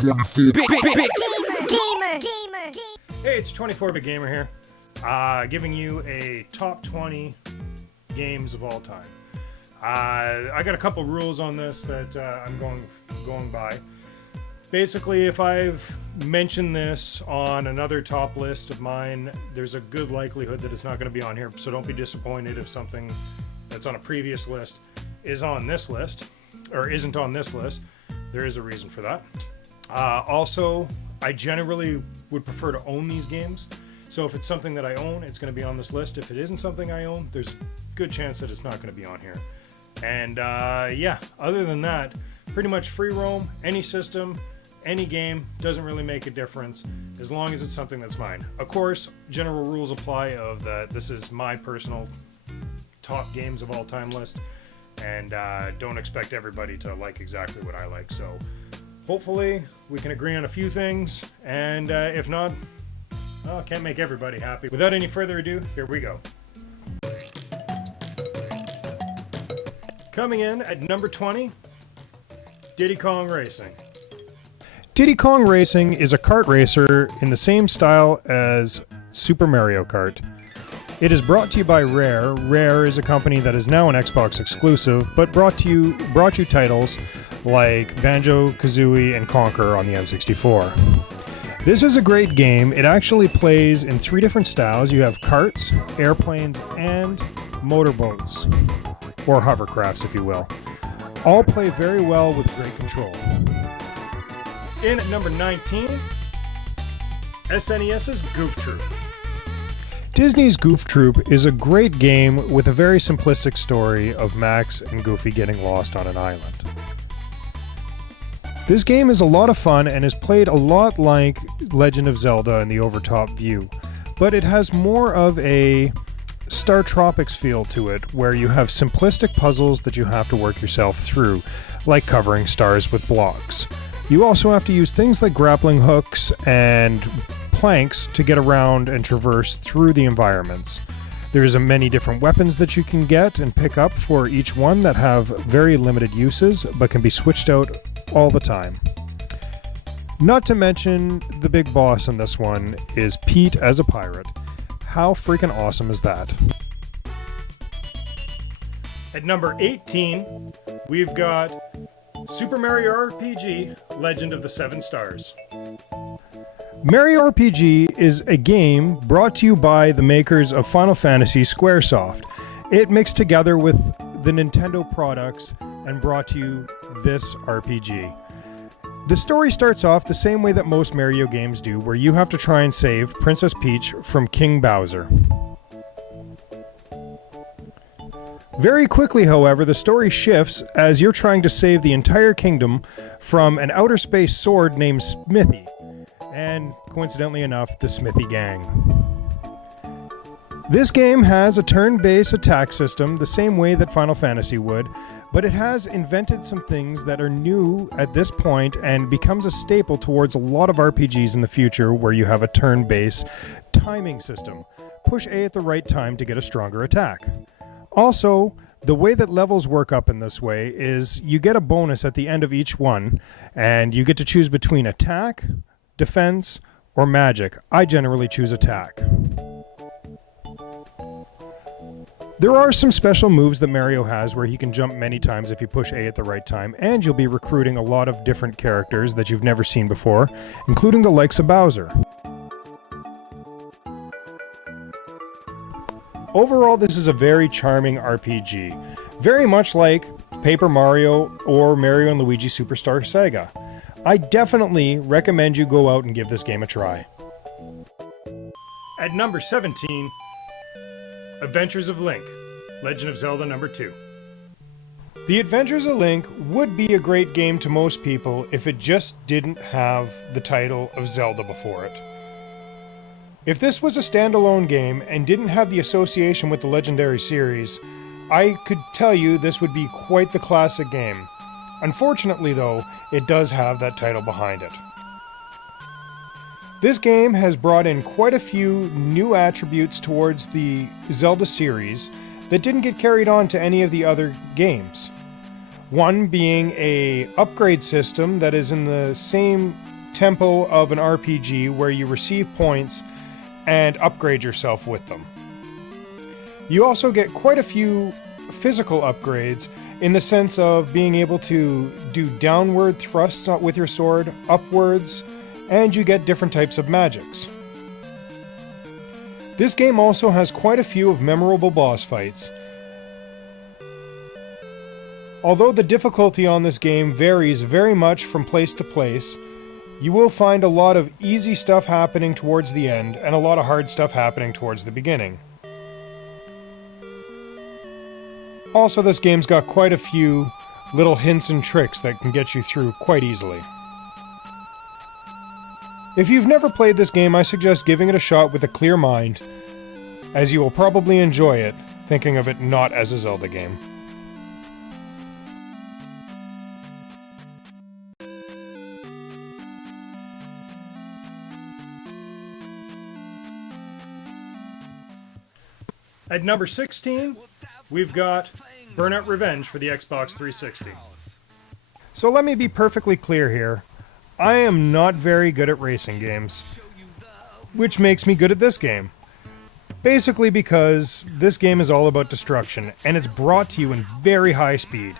Hey, it's 24-bit Gamer here, giving you a top 20 games of all time. I got a couple rules on this that I'm going by. Basically, if I've mentioned this on another top list of mine, there's a good likelihood that it's not going to be on here, so don't be disappointed if something that's on a previous list is on this list, or isn't on this list. There is a reason for that. Also, I generally would prefer to own these games, so if it's something that I own, it's going to be on this list. If it isn't something I own, there's a good chance that it's not going to be on here. And yeah, other than that, pretty much free roam, any system, any game, doesn't really make a difference as long as it's something that's mine. Of course, general rules apply of that this is my personal top games of all time list, and don't expect everybody to like exactly what I like. So hopefully we can agree on a few things, and if not, well, can't make everybody happy. Without any further ado, here we go. Coming in at number 20, Diddy Kong Racing. Diddy Kong Racing is a kart racer in the same style as Super Mario Kart. It is brought to you by Rare. Rare is a company that is now an Xbox exclusive, but brought you titles like Banjo-Kazooie and Conker on the N64. This is a great game. It actually plays in 3 different styles. You have karts, airplanes, and motorboats, or hovercrafts if you will. All play very well with great control. In at number 19, SNES's Goof Troop. Disney's Goof Troop is a great game with a very simplistic story of Max and Goofy getting lost on an island. This game is a lot of fun and is played a lot like Legend of Zelda in the overtop view, but it has more of a Star Tropics feel to it, where you have simplistic puzzles that you have to work yourself through, like covering stars with blocks. You also have to use things like grappling hooks and planks to get around and traverse through the environments. There's many different weapons that you can get and pick up for each one that have very limited uses, but can be switched out all the time. Not to mention, the big boss in this one is Pete as a pirate. How freaking awesome is that? At number 18, we've got Super Mario RPG Legend of the Seven Stars. Mario RPG is a game brought to you by the makers of Final Fantasy, Squaresoft. It mixed together with the Nintendo products and brought to you this RPG. The story starts off the same way that most Mario games do, where you have to try and save Princess Peach from King Bowser. Very quickly, however, the story shifts as you're trying to save the entire kingdom from an outer space sword named Smithy, and coincidentally enough, the Smithy Gang. This game has a turn-based attack system the same way that Final Fantasy would, but it has invented some things that are new at this point and becomes a staple towards a lot of RPGs in the future, where you have a turn-based timing system. Push A at the right time to get a stronger attack. Also, the way that levels work up in this way is you get a bonus at the end of each one, and you get to choose between attack, defense, or magic. I generally choose attack. There are some special moves that Mario has where he can jump many times if you push A at the right time, and you'll be recruiting a lot of different characters that you've never seen before, including the likes of Bowser. Overall, this is a very charming RPG, very much like Paper Mario or Mario & Luigi Superstar Saga. I definitely recommend you go out and give this game a try. At number 17, Adventures of Link, Legend of Zelda number 2. The Adventures of Link would be a great game to most people if it just didn't have the title of Zelda before it. If this was a standalone game and didn't have the association with the Legendary series, I could tell you this would be quite the classic game. Unfortunately though, it does have that title behind it. This game has brought in quite a few new attributes towards the Zelda series that didn't get carried on to any of the other games. One being a upgrade system that is in the same tempo of an RPG where you receive points and upgrade yourself with them. You also get quite a few physical upgrades in the sense of being able to do downward thrusts with your sword, upwards, and you get different types of magics. This game also has quite a few of memorable boss fights. Although the difficulty on this game varies very much from place to place, you will find a lot of easy stuff happening towards the end and a lot of hard stuff happening towards the beginning. Also, this game's got quite a few little hints and tricks that can get you through quite easily. If you've never played this game, I suggest giving it a shot with a clear mind, as you will probably enjoy it, thinking of it not as a Zelda game. At number 16, we've got Burnout Revenge for the Xbox 360. So let me be perfectly clear here. I am not very good at racing games, which makes me good at this game. Basically because this game is all about destruction, and it's brought to you in very high speed.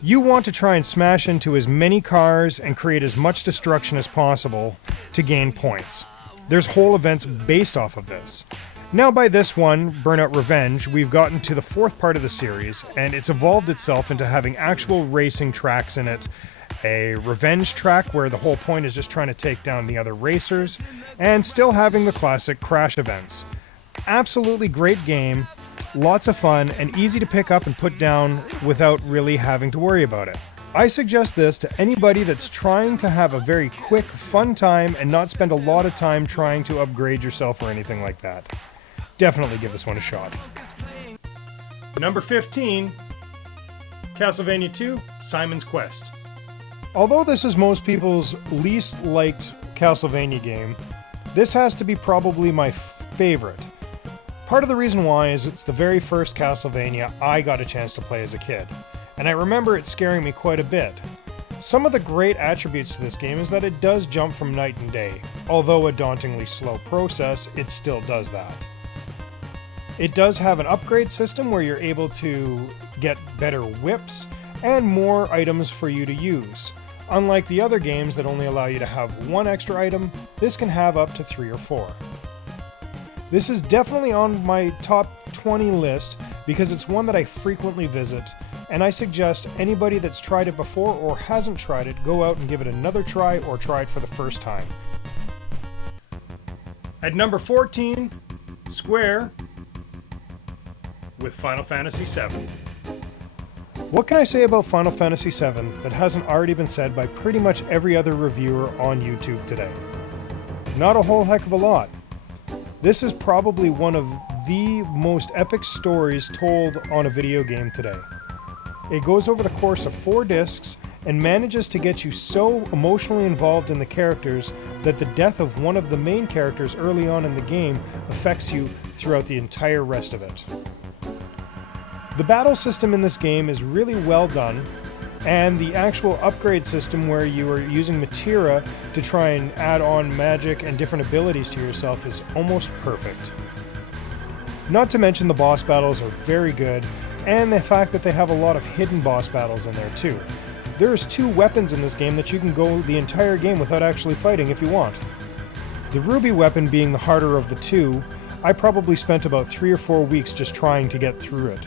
You want to try and smash into as many cars and create as much destruction as possible to gain points. There's whole events based off of this. Now by this one, Burnout Revenge, we've gotten to the fourth part of the series, and it's evolved itself into having actual racing tracks in it. A revenge track where the whole point is just trying to take down the other racers, and still having the classic crash events. Absolutely great game, lots of fun, and easy to pick up and put down without really having to worry about it. I suggest this to anybody that's trying to have a very quick, fun time and not spend a lot of time trying to upgrade yourself or anything like that. Definitely give this one a shot. Number 15, Castlevania 2, Simon's Quest. Although this is most people's least liked Castlevania game, this has to be probably my favorite. Part of the reason why is it's the very first Castlevania I got a chance to play as a kid, and I remember it scaring me quite a bit. Some of the great attributes to this game is that it does jump from night and day. Although a dauntingly slow process, it still does that. It does have an upgrade system where you're able to get better whips and more items for you to use. Unlike the other games that only allow you to have one extra item, this can have up to 3 or 4. This is definitely on my top 20 list because it's one that I frequently visit, and I suggest anybody that's tried it before or hasn't tried it go out and give it another try or try it for the first time. At number 14, Square with Final Fantasy VII. What can I say about Final Fantasy VII that hasn't already been said by pretty much every other reviewer on YouTube today? Not a whole heck of a lot. This is probably one of the most epic stories told on a video game today. It goes over the course of 4 discs and manages to get you so emotionally involved in the characters that the death of one of the main characters early on in the game affects you throughout the entire rest of it. The battle system in this game is really well done, and the actual upgrade system where you are using materia to try and add on magic and different abilities to yourself is almost perfect. Not to mention the boss battles are very good, and the fact that they have a lot of hidden boss battles in there too. There's 2 weapons in this game that you can go the entire game without actually fighting if you want. The ruby weapon being the harder of the 2, I probably spent about 3 or 4 weeks just trying to get through it.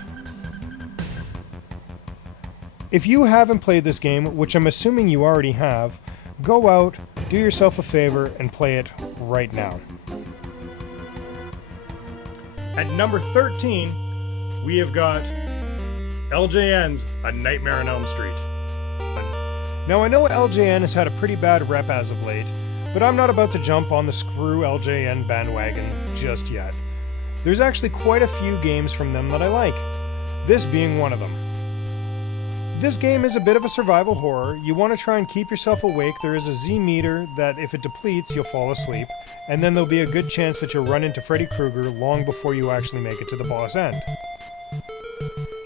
If you haven't played this game, which I'm assuming you already have, go out, do yourself a favor, and play it right now. At number 13, we have got LJN's A Nightmare on Elm Street. Now I know LJN has had a pretty bad rep as of late, but I'm not about to jump on the screw LJN bandwagon just yet. There's actually quite a few games from them that I like, this being one of them. This game is a bit of a survival horror. You want to try and keep yourself awake. There is a Z meter that if it depletes, you'll fall asleep, and then there'll be a good chance that you'll run into Freddy Krueger long before you actually make it to the boss end.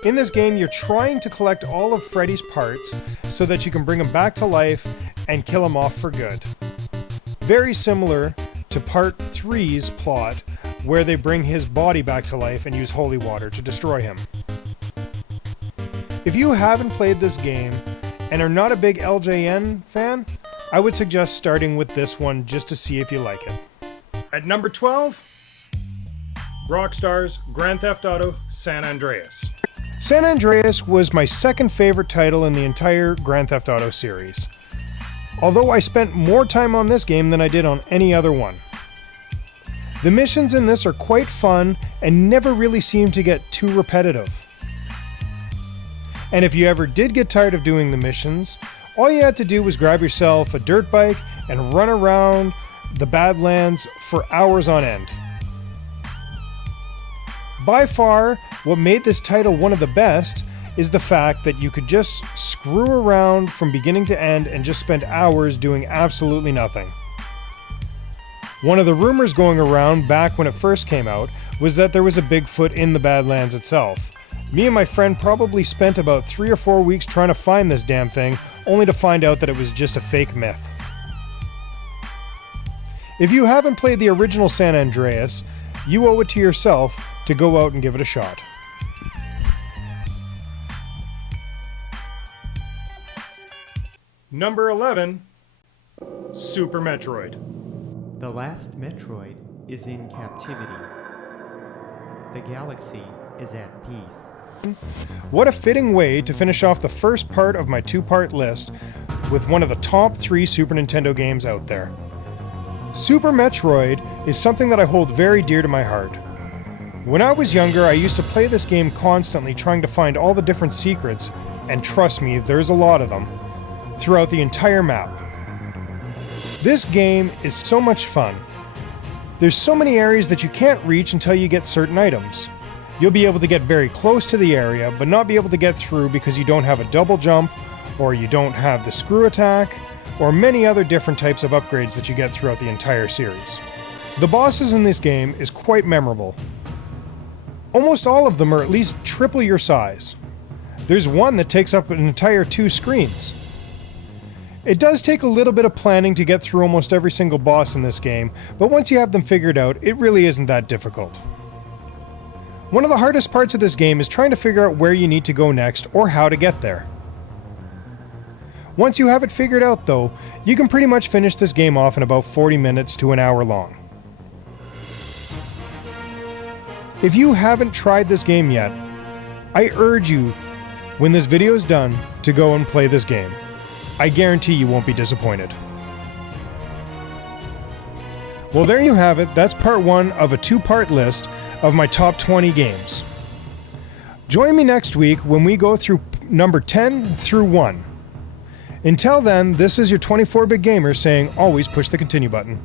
In this game, you're trying to collect all of Freddy's parts so that you can bring him back to life and kill him off for good. very similar to Part 3's plot, where they bring his body back to life and use holy water to destroy him. If you haven't played this game and are not a big LJN fan, I would suggest starting with this one just to see if you like it. At number 12, Rockstar's Grand Theft Auto San Andreas. San Andreas was my second favorite title in the entire Grand Theft Auto series, although I spent more time on this game than I did on any other one. The missions in this are quite fun and never really seem to get too repetitive. And if you ever did get tired of doing the missions, all you had to do was grab yourself a dirt bike and run around the Badlands for hours on end. By far, what made this title one of the best is the fact that you could just screw around from beginning to end and just spend hours doing absolutely nothing. One of the rumors going around back when it first came out was that there was a Bigfoot in the Badlands itself. Me and my friend probably spent about 3 or 4 weeks trying to find this damn thing, only to find out that it was just a fake myth. If you haven't played the original San Andreas, you owe it to yourself to go out and give it a shot. Number 11, Super Metroid. The last Metroid is in captivity. The galaxy is at peace. What a fitting way to finish off the first part of my two-part list with one of the top 3 Super Nintendo games out there. Super Metroid is something that I hold very dear to my heart. When I was younger, I used to play this game constantly trying to find all the different secrets, and trust me, there's a lot of them, throughout the entire map. This game is so much fun. There's so many areas that you can't reach until you get certain items. You'll be able to get very close to the area, but not be able to get through because you don't have a double jump, or you don't have the screw attack, or many other different types of upgrades that you get throughout the entire series. The bosses in this game is quite memorable. Almost all of them are at least triple your size. There's one that takes up an entire 2 screens. It does take a little bit of planning to get through almost every single boss in this game, but once you have them figured out, it really isn't that difficult. One of the hardest parts of this game is trying to figure out where you need to go next or how to get there. Once you have it figured out though, you can pretty much finish this game off in about 40 minutes to an hour long. If you haven't tried this game yet, I urge you, when this video is done, to go and play this game. I guarantee you won't be disappointed. Well, there you have it. That's part 1 of a 2-part list of my top 20 games. Join me next week when we go through number 10 through 1. Until then, this is your 24-bit gamer saying always push the continue button.